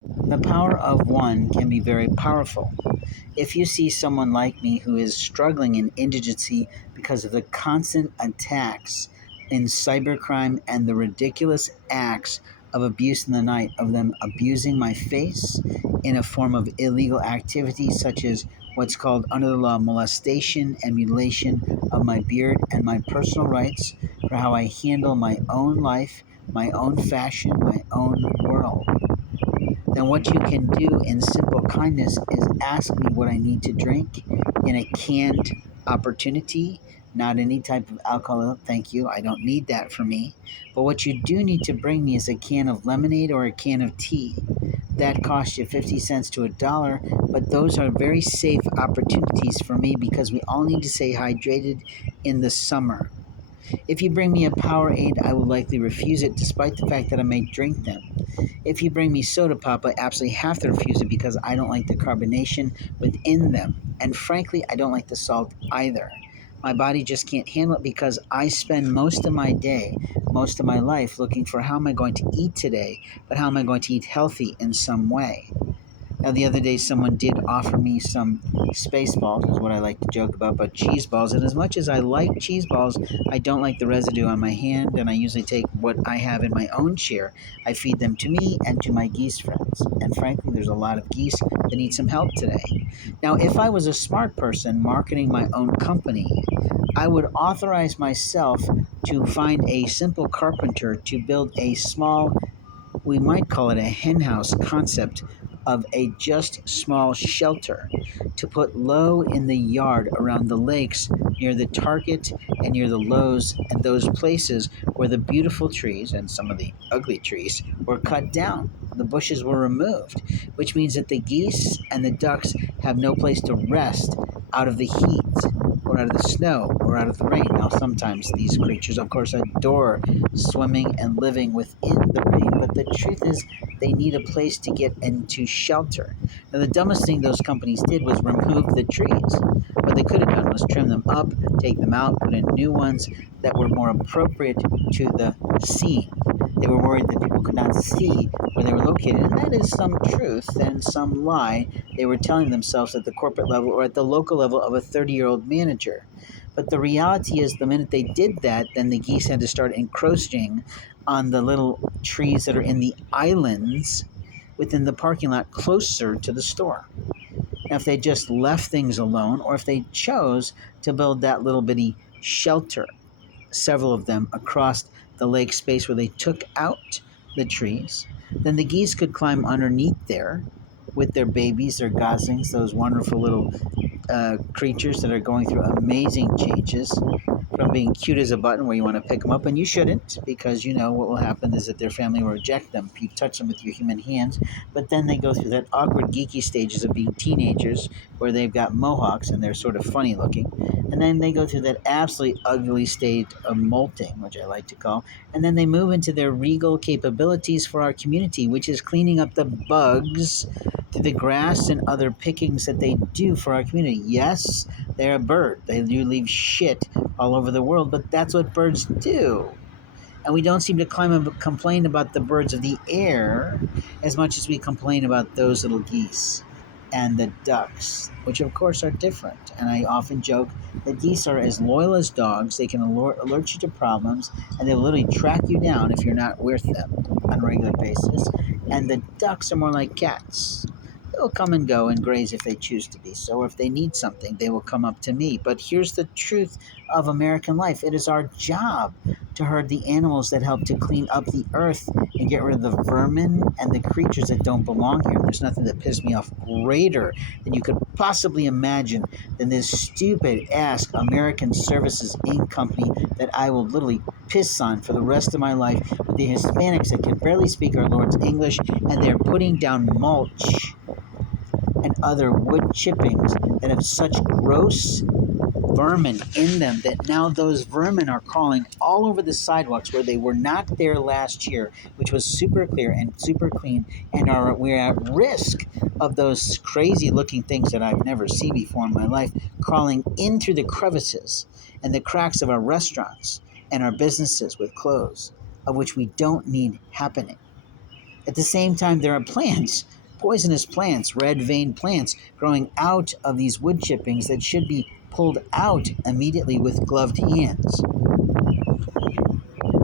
The power of one can be very powerful. If you see someone like me who is struggling in indigency because of the constant attacks in cybercrime and the ridiculous acts of abuse in the night, of them abusing my face in a form of illegal activity such as what's called under the law molestation and mutilation of my beard and my personal rights for how I handle my own life, my own fashion, my own world, then what you can do in simple kindness is ask me what I need to drink in a canned opportunity, not any type of alcohol. Thank you. I don't need that for me. But what you do need to bring me is a can of lemonade or a can of tea. That costs you 50 cents to $1, but those are very safe opportunities for me because we all need to stay hydrated in the summer. If you bring me a Powerade, I will likely refuse it despite the fact that I may drink them. If you bring me soda pop, I absolutely have to refuse it because I don't like the carbonation within them. And frankly, I don't like the salt either. My body just can't handle it because I spend most of my day, most of my life looking for how am I going to eat today, but how am I going to eat healthy in some way. Now, the other day, someone did offer me some space balls, is what I like to joke about, but cheese balls. And as much as I like cheese balls, I don't like the residue on my hand, and I usually take what I have in my own share. I feed them to me and to my geese friends. And frankly, there's a lot of geese that need some help today. Now, if I was a smart person marketing my own company, I would authorize myself to find a simple carpenter to build a small, we might call it a henhouse concept of a just small shelter to put low in the yard around the lakes near the Target and near the Lowe's and those places where the beautiful trees and some of the ugly trees were cut down. The bushes were removed, which means that the geese and the ducks have no place to rest out of the heat or out of the snow or out of the rain. Now, sometimes these creatures, of course, adore swimming and living within the rain, but the truth is they need a place to get into shelter. Now, the dumbest thing those companies did was remove the trees. What they could have done was trim them up, take them out, put in new ones that were more appropriate to the scene. They were worried that people could not see where they were located, and that is some truth and some lie they were telling themselves at the corporate level or at the local level of a 30-year-old manager. But the reality is, the minute they did that, then the geese had to start encroaching on the little trees that are in the islands within the parking lot closer to the store. Now, if they just left things alone, or if they chose to build that little bitty shelter, several of them across the lake space where they took out the trees, then the geese could climb underneath there with their babies, their goslings, those wonderful little creatures that are going through amazing changes from being cute as a button where you want to pick them up, and you shouldn't, because you know what will happen is that their family will reject them if you touch them with your human hands. But then they go through that awkward geeky stages of being teenagers where they've got mohawks and they're sort of funny looking, and then they go through that absolutely ugly state of molting, which I like to call, and then they move into their regal capabilities for our community, which is cleaning up the bugs to the grass and other pickings that they do for our community. Yes, they're a bird. They do leave shit all over the world, but that's what birds do. And we don't seem to complain about the birds of the air as much as we complain about those little geese and the ducks, which of course are different. And I often joke that geese are as loyal as dogs. They can alert you to problems, and they'll literally track you down if you're not with them on a regular basis. And the ducks are more like cats. They'll come and go and graze if they choose to be so, or if they need something, they will come up to me. But here's the truth of American life: it is our job to herd the animals that help to clean up the earth and get rid of the vermin and the creatures that don't belong here. There's nothing that pisses me off greater than you could possibly imagine than this stupid ass American Services Inc. company that I will literally piss on for the rest of my life, with the Hispanics that can barely speak our Lord's English, and they're putting down mulch and other wood chippings that have such gross vermin in them that now those vermin are crawling all over the sidewalks where they were not there last year, which was super clear and super clean, and we're at risk of those crazy looking things that I've never seen before in my life crawling in through the crevices and the cracks of our restaurants and our businesses with clothes, of which we don't need happening. At the same time, there are plants, poisonous plants, red veined plants, growing out of these wood chippings that should be pulled out immediately with gloved hands.